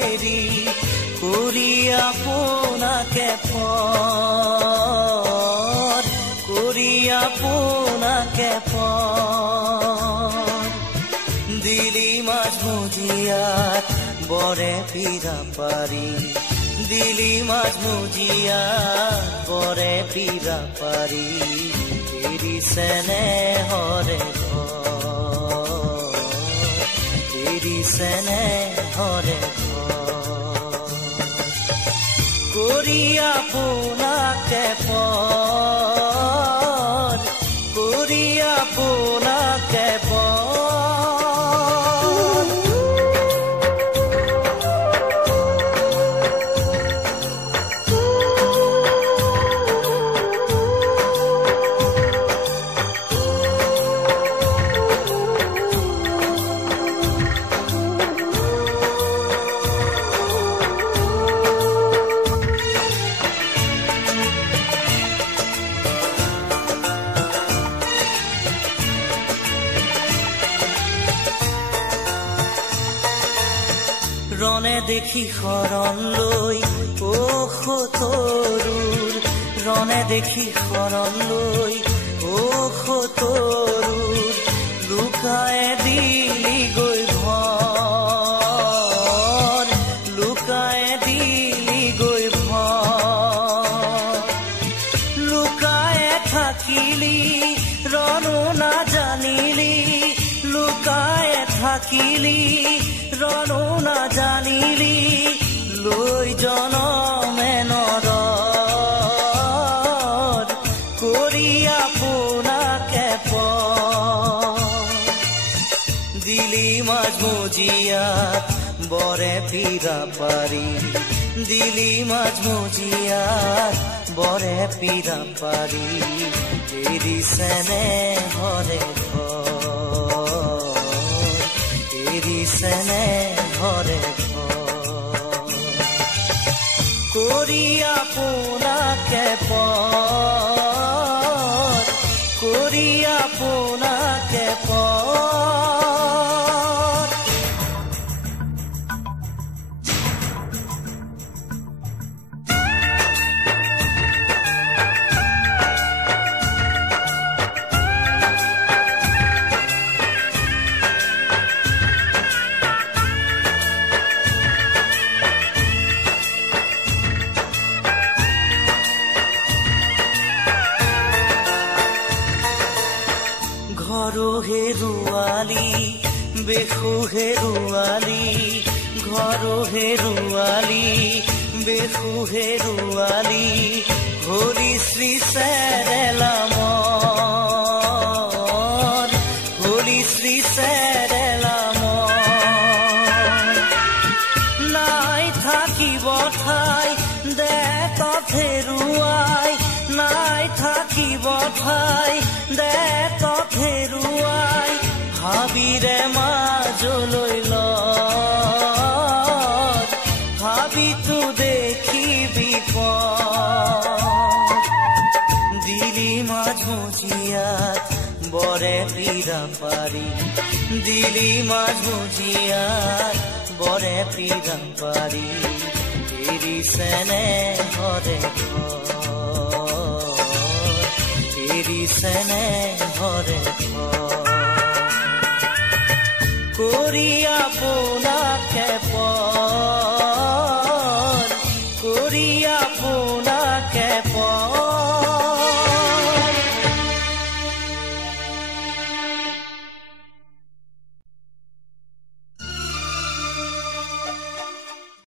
এৰি কৰি আপোনাকে কৰি আপোনাকে দিলি মাজমজিয়াত বৰে পীৰা পাৰি দিলি মাজমজিয়াত বৰে পীৰা পাৰি এৰিছেনে হৰে এৰিছেনে হৰে কৰি আপোনাকে কৰি আপোনাকে ৰনে দেখি শৰণ লৈ তৰুৰ ৰনে দেখি শৰণ লৈ তৰুৰ লুকাই দিলি গৈ ভৰ লুকাই দিলি গৈ ভৰ লুকাই থাকিলি ৰণো নাজানিলি লুকাই থাকিলি ৰণো নাজানিলি লৈ জনমে নৰৰ কৰি আপোনাকে দিলি মাজমজিয়াত বৰে পীৰা পাৰি দিলি মাজমজিয়াত বৰে পীৰা পাৰি এৰিছেনে হৰে এৰিছেনে হৰে কৰি আপোনাকে কৰি আপোনাকে ঘৰো হেৰুৱালি বেশু হেৰুৱালি ঘৰো হেৰুৱালি বেশু হেৰুৱালি হৰি শ্ৰী চেৰেলামৰ হৰি শ্ৰী চেৰেলামৰ নাই থাকিব ঠাই দে তথেৰুৱাই নাই থাকিব ঠাই দে তথেৰুৱাই হাবিৰে মাজলৈ হাবিতো দেখিবি দিলি মাজমজিয়াত বৰে পীৰা পাৰি দিলি মাজমজিয়াত বৰে পীৰা পাৰি এৰিছেনে হৰে এৰিছেনে হৰে কৰি আপোনাকে